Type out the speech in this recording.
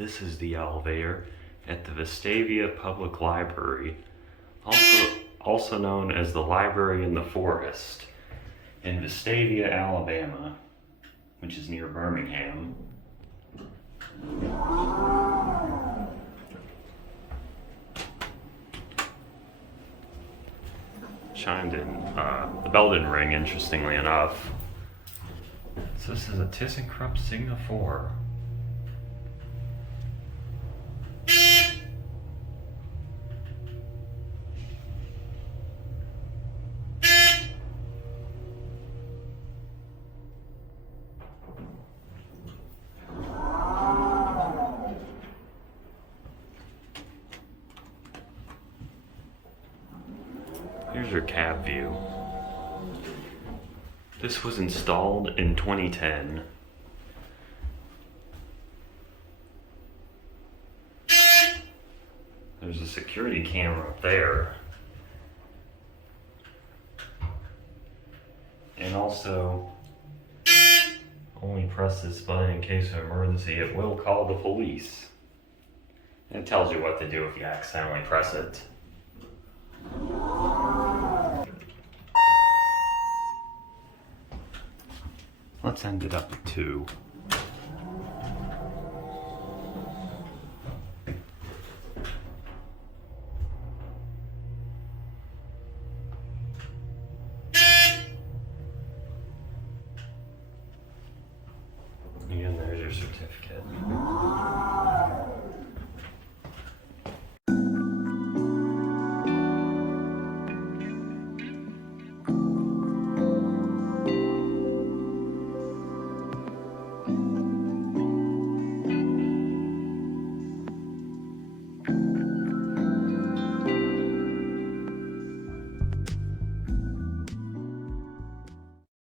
This is the elevator at the Vestavia Public Library, also known as the Library in the Forest, in Vestavia, Alabama, which is near Birmingham. The bell didn't ring, interestingly enough. So this is a ThyssenKrupp Signa4. Here's your cab view. This was installed in 2010. There's a security camera up there. And also, only press this button in case of emergency. It will call the police. And it tells you what to do if you accidentally press it. Let's end it up at 2.